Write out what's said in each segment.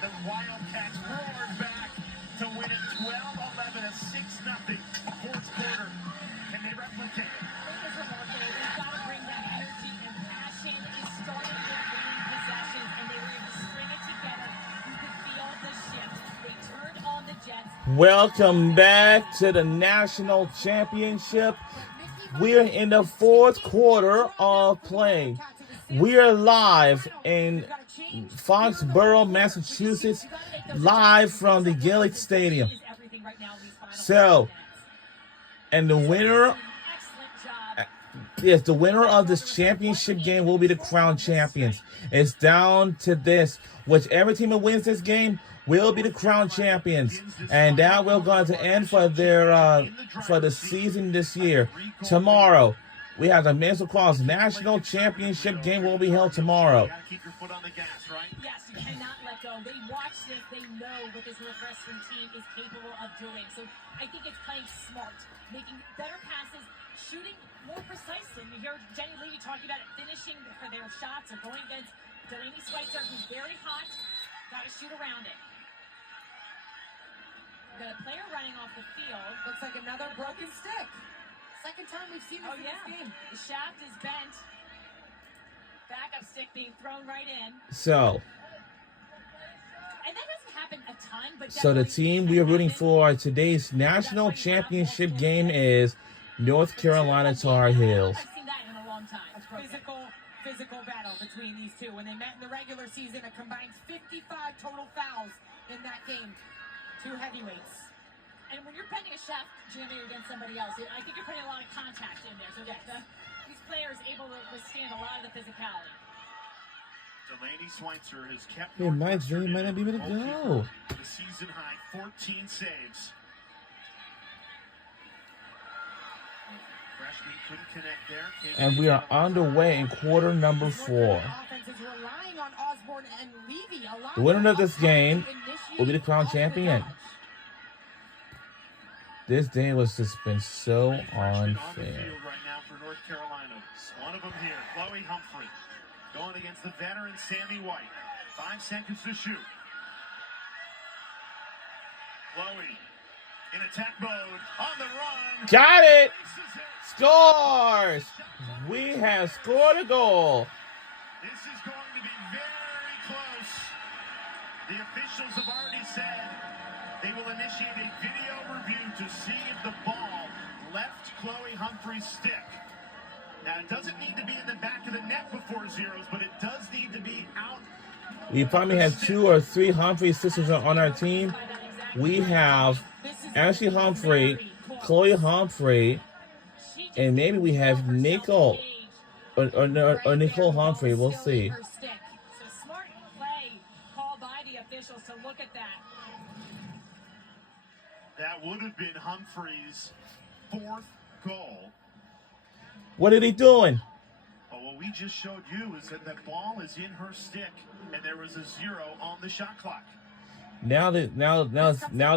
The Wildcats roared back to win it 12-11, a 6-0 fourth quarter. Can they replicate it? It's remarkable. They've got to bring that energy and passion. It started with winning possessions, and they were able to string it together. You could feel the shift. They turned on the Jets. Welcome back to the National Championship. We're in the fourth quarter of play. We are live in Foxborough, Massachusetts, live from the Gillett Stadium. So, and the winner, yes, the winner of this championship game will be the crowned champions. It's down to this. Whichever team that wins this game will be the crowned champions, and that will go to end for their for the season this year. Tomorrow, we have the men's lacrosse national championship game will be held tomorrow. Keep your foot on the gas, right? Yes, you cannot let go. They watch this. They know what this Northwestern team is capable of doing. So I think it's playing smart, making better passes, shooting more precise. And you hear Jenny Levy talking about it, finishing for their shots or going against Delaney Schweitzer, who's very hot. Got to shoot around it. Got a player running off the field. Looks like another broken stick. Second time we've seen this in this game. The shaft is bent. Backup stick being thrown right in. So, and that doesn't happen a ton, but so the team we are rooting for today's national championship game is North Carolina Tar Heels. I've seen that in a long time. Physical battle between these two. When they met in the regular season, a combined 55 total fouls in that game. Two heavyweights. And when you're bending a shaft jamming against somebody else, I think you're putting a lot of contact in there. So these players able to withstand a lot of the physicality. Delaney Schweitzer has kept Hey, Mike, Jimmy might not be able to go. The season high 14 saves. Freshman couldn't connect there. And we are underway in quarter number 4. The winner of this game will be the crown champion. This game was just been so unfair. Right now for North Carolina. One of them here, Chloe Humphrey, going against the veteran Sammy White. 5 seconds to shoot. Chloe in attack mode on the run. Got it! Scores! We have scored a goal. This is going to be very close. The officials have already said they will initiate a video review to see if the ball left Chloe Humphrey's stick. Now, it doesn't need to be in the back of the net before zeros, but it does need to be out. We probably have 2 or 3 Humphrey sisters on our team. We have Ashley Humphrey, Chloe Humphrey, and maybe we have Nicole or Nicole Humphrey. We'll see. So smart play called by the officials to look at that. That would have been Humphrey's 4th goal. What are they doing? But what we just showed you is that the ball is in her stick, and there was a 0 on the shot clock. Now the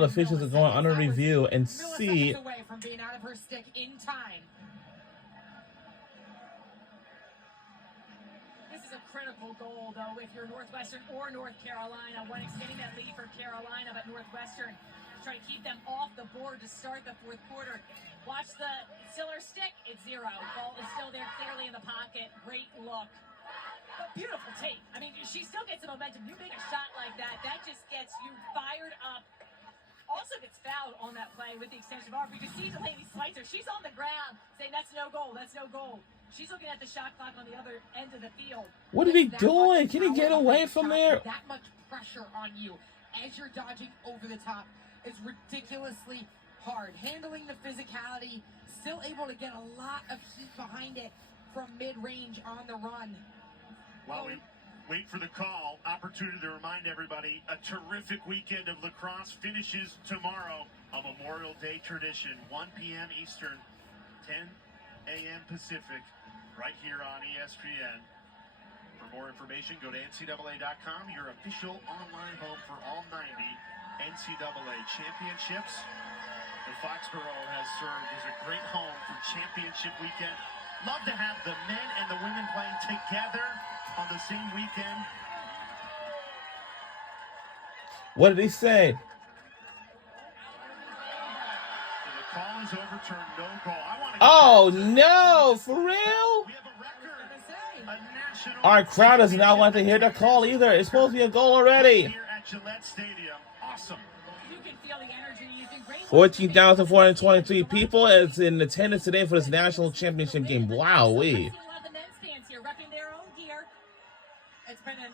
officials are going under review and see. Away from being out of her stick in time. This is a critical goal, though, if you're Northwestern or North Carolina. One extending that lead for Carolina, but Northwestern trying to keep them off the board to start the fourth quarter. Watch the Siller stick. It's 0. Ball is still there, clearly in the pocket. Great look. But beautiful take. I mean, she still gets the momentum. You make a shot like that, that just gets you fired up. Also gets fouled on that play with the extension of arm. You can see Delaney Schweitzer. She's on the ground saying, that's no goal, that's no goal. She's looking at the shot clock on the other end of the field. What are they doing? Can he get away from there? That much pressure on you as you're dodging over the top is ridiculously hard. Handling the physicality, still able to get a lot of heat behind it from mid-range on the run. While we wait for the call, opportunity to remind everybody, a terrific weekend of lacrosse finishes tomorrow, a Memorial Day tradition, 1 p.m. Eastern, 10 a.m. Pacific, right here on ESPN. For more information, go to NCAA.com, your official online home for all 90 NCAA championships. And Foxborough has served as a great home for championship weekend. Love to have the men and the women playing together on the same weekend. What did he say? So the call is overturned, no goal. I want to Oh no, for real? We have a record. A national Our crowd does not want to hear the call either. It's supposed to be a goal already. here at Gillette Stadium. Awesome. You can feel the energy. You can great 14,423 people is in attendance today for this national championship game. Wow, A we. lot of the men's fans here repping their own gear. It's been an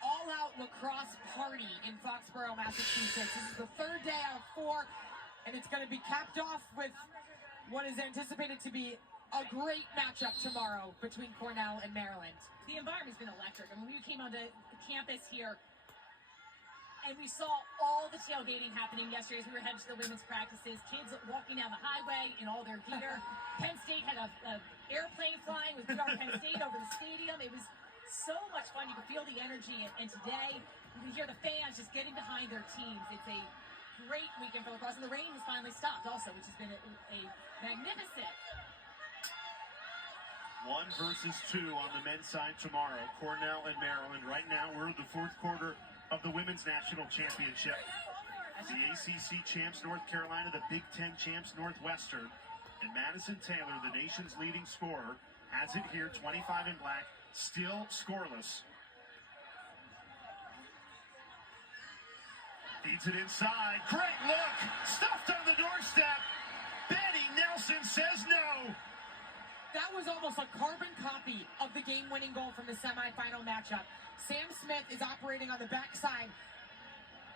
all-out lacrosse party in Foxborough, Massachusetts. This is the third day out of 4, and it's going to be capped off with what is anticipated to be a great matchup tomorrow between Cornell and Maryland. The environment's been electric. I mean, we came onto campus here, and we saw all the tailgating happening yesterday as we were heading to the women's practices. Kids walking down the highway in all their gear. Penn State had a airplane flying with PR Penn State over the stadium. It was so much fun. You could feel the energy. And today, we hear the fans just getting behind their teams. It's a great weekend for lacrosse. And the rain has finally stopped also, which has been a magnificent. 1 versus 2 on the men's side tomorrow. Cornell and Maryland. Right now, we're in the fourth quarter of the Women's National Championship. The ACC champs, North Carolina, the Big Ten champs, Northwestern. And Madison Taylor, the nation's leading scorer, has it here, 25 in black, still scoreless. Feeds it inside. Great look. Stuffed on the doorstep. Betty Nelson says no. That was almost a carbon copy of the game-winning goal from the semifinal matchup. Sam Smith is operating on the backside,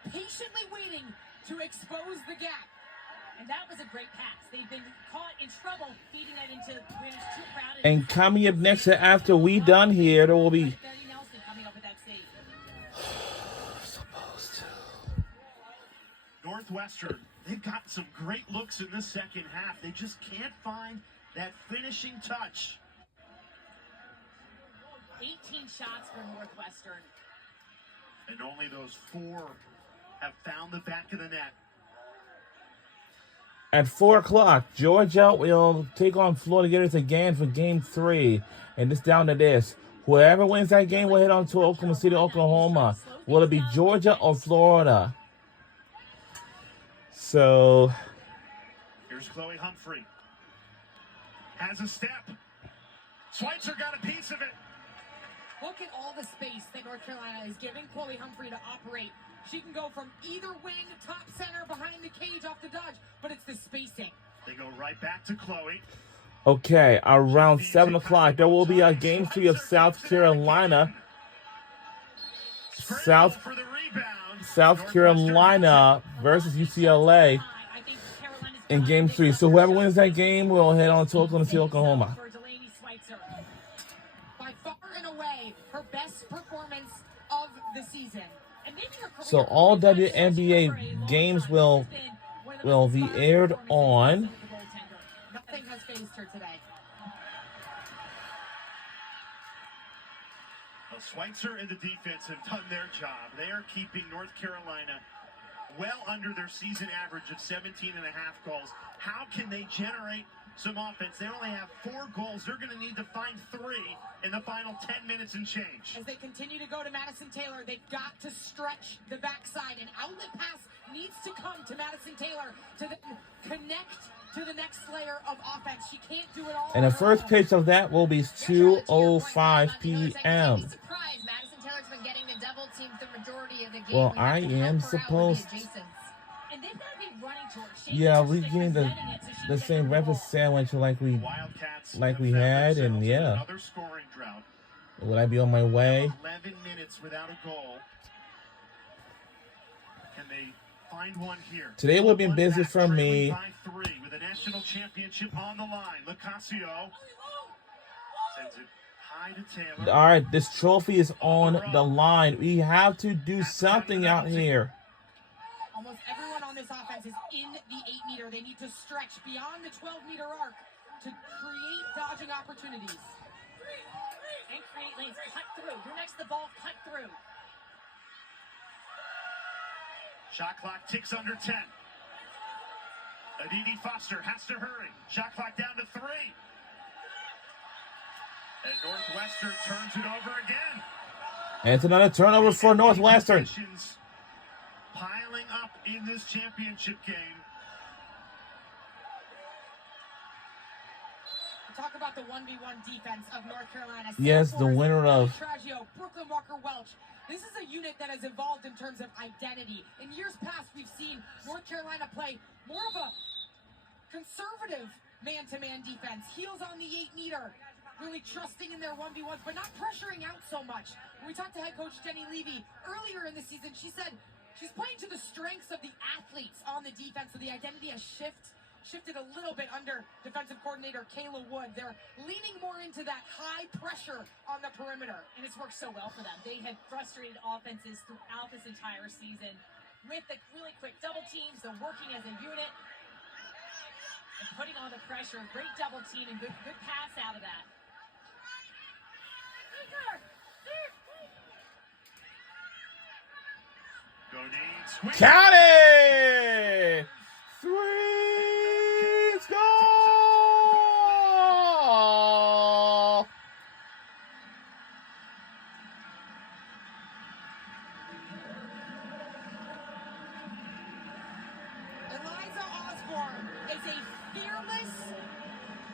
patiently waiting to expose the gap. And that was a great pass. They've been caught in trouble feeding that into where it's too crowded. And coming up next, after we done here, there will be Betty Nelson coming up with that save. supposed to. Northwestern, they've gotten some great looks in this second half. They just can't find that finishing touch. 18 shots for Northwestern. And only those 4 have found the back of the net. At 4 o'clock, Georgia will take on Florida Gators again for Game 3. And it's down to this. Whoever wins that game will head on to Oklahoma City, Oklahoma. Will it be Georgia or Florida? So, Here's Chloe Humphrey. Has a step. Schweitzer got a piece of it. Look at all the space that North Carolina is giving Chloe Humphrey to operate. She can go from either wing, top center, behind the cage, off the dodge, but it's the spacing. They go right back to Chloe. okay, around 7 o'clock, there will be a Game 3 of South Carolina. Scramble for the rebound. South Carolina versus UCLA I think Carolina's in Game 3. So whoever wins that game will head on to Oklahoma City, Oklahoma. For Delaney Schweitzer. By far and away, her best performance of the season. And maybe her career So all for a WNBA long games time. will She's been one of the will most be inspiring aired performances on as a goaltender. Nothing has phased her today. Well, Schweitzer and the defense have done their job. They are keeping North Carolina well under their season average of 17 and a half goals. How can they generate some offense? They only have 4 goals. They're going to need to find 3 in the final 10 minutes and change. As they continue to go to Madison Taylor, they've got to stretch the backside. An outlet pass needs to come to Madison Taylor to then connect to the next layer of offense. She can't do it all. And the on her first own. pitch of that will be 2:05 p.m. Surprised Madison Taylor's been getting the double team the majority of the game. Well, We have I to am help her out with supposed- the adjacents. And they've got to be running to her. Shane Yeah, Anderson we getting the presenting it so she can same get the breakfast ball. sandwich like we Wildcats like have we found had, and themselves in yeah. another scoring drought. Will I be on my way? 11 minutes without a goal. Can they find one here? Today will be One busy back, for trailing me. by 3 with a national championship on the line. Locasio sends it high to Taylor. All right, this trophy is on the line. We have to do something out here. Almost everyone on this offense is in the 8-meter. They need to stretch beyond the 12-meter arc to create dodging opportunities. And create lanes. Cut through. You're next to the ball. Cut through. Shot clock ticks under 10. Aditi Foster has to hurry. Shot clock down to 3. And Northwestern turns it over again. And it's another turnover for Northwestern. piling up in this championship game. Talk about the 1v1 defense of North Carolina. Yes, the winner of Tragio, Brooklyn Walker Welch. This is a unit that has evolved in terms of identity. In years past, we've seen North Carolina play more of a conservative man-to-man defense. Heels on the 8-meter, really trusting in their 1v1s, but not pressuring out so much. When we talked to head coach Jenny Levy earlier in the season, she said she's playing to the strengths of the athletes on the defense, so the identity has shifted a little bit under defensive coordinator Kayla Wood. They're leaning more into that high pressure on the perimeter. And it's worked so well for them. They had frustrated offenses throughout this entire season with the really quick double teams. They're working as a unit and putting on the pressure. Great double team and good pass out of that. Godin swings. count it! 3 goal! Eliza Osborne is a fearless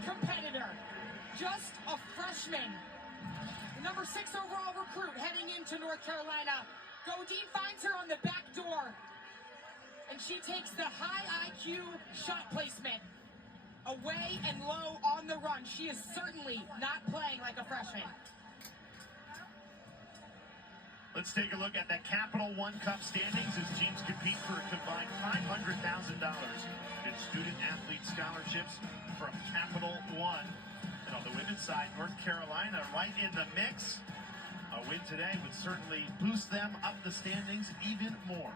competitor, just a freshman. The number 6 overall recruit heading into North Carolina. Godin finds her on the back door, and she takes the high IQ shot placement away and low on the run. She is certainly not playing like a freshman. Let's take a look at the Capital One Cup standings as teams compete for a combined $500,000 in student-athlete scholarships from Capital One. And on the women's side, North Carolina right in the mix. A win today would certainly boost them up the standings even more.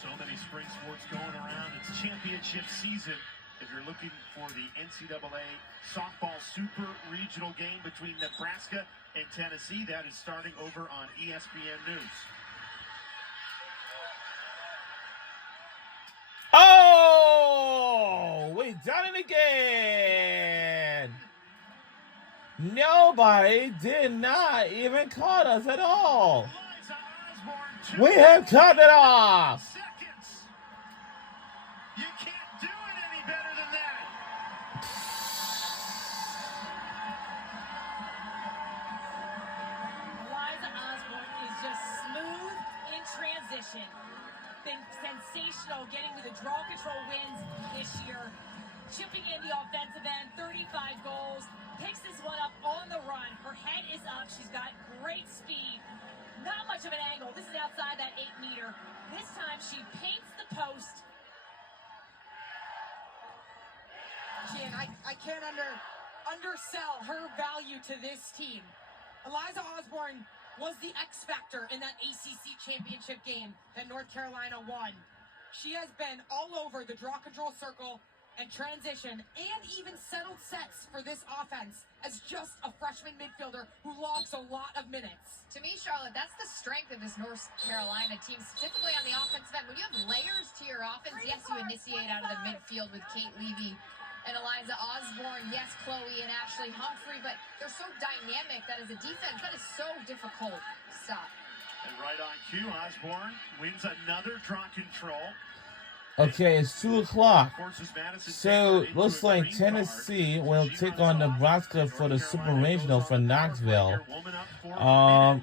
So many spring sports going around. It's championship season. If you're looking for the NCAA softball super regional game between Nebraska and Tennessee, that is starting over on ESPN News. Oh, we done it again. Nobody did not even caught us at all. Eliza Osborne, We have cut it off. seconds. You can't do it any better than that. Eliza Osborne is just smooth in transition. Been sensational getting to the draw control wins this year. Chipping in the offensive end, 35 goals. Picks this one up on the run. Her head is up. She's got great speed. Not much of an angle. This is outside that 8-meter. This time she paints the post. Jen, I can't undersell her value to this team. Eliza Osborne was the X factor in that ACC championship game that North Carolina won. She has been all over the draw control circle and transition and even settled sets for this offense as just a freshman midfielder who logs a lot of minutes. To me, Charlotte, that's the strength of this North Carolina team, specifically on the offensive end. When you have layers to your offense, yes, you initiate out of the midfield with Kate Levy and Eliza Osborne, yes, Chloe and Ashley Humphrey, but they're so dynamic that as a defense, that is so difficult to stop. And right on cue, Osborne wins another draw control. Okay, it's 2 o'clock. Forces Madison So Taylor into looks a like green Tennessee card. will She take runs on off. Nebraska for the North Super Carolina Regional goes for on the Knoxville. power play here, woman up for a minute.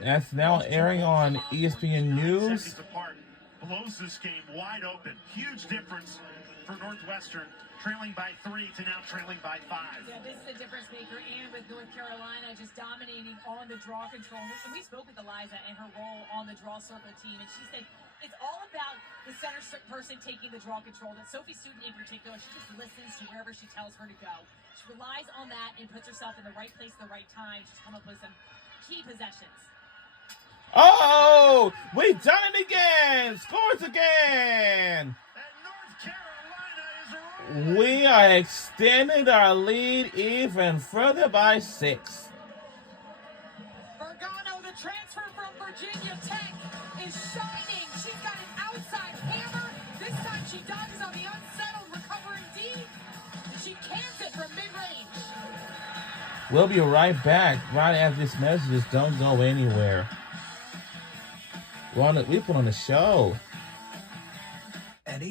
That's now airing on ESPN News. Seconds apart, blows this game wide open. Huge difference for Northwestern, trailing by 3 to now trailing by 5. Yeah, this is a difference maker, and with North Carolina just dominating on the draw control. And we spoke with Eliza and her role on the draw circle team, and she said it's all about the center person taking the draw control. That Sophie Student in particular, she just listens to wherever she tells her to go. She relies on that and puts herself in the right place at the right time. She's come up with some key possessions. Oh, we done it again. Scores again. And North Carolina is rolling. We are extending our lead even further by 6. Vergano, the transfer from Virginia Tech, is shining. She's got an outside hammer. This time she dodges on the unsettled, recovering D. She cans it from mid-range. We'll be right back right after these messages. Don't go anywhere. We put on the show.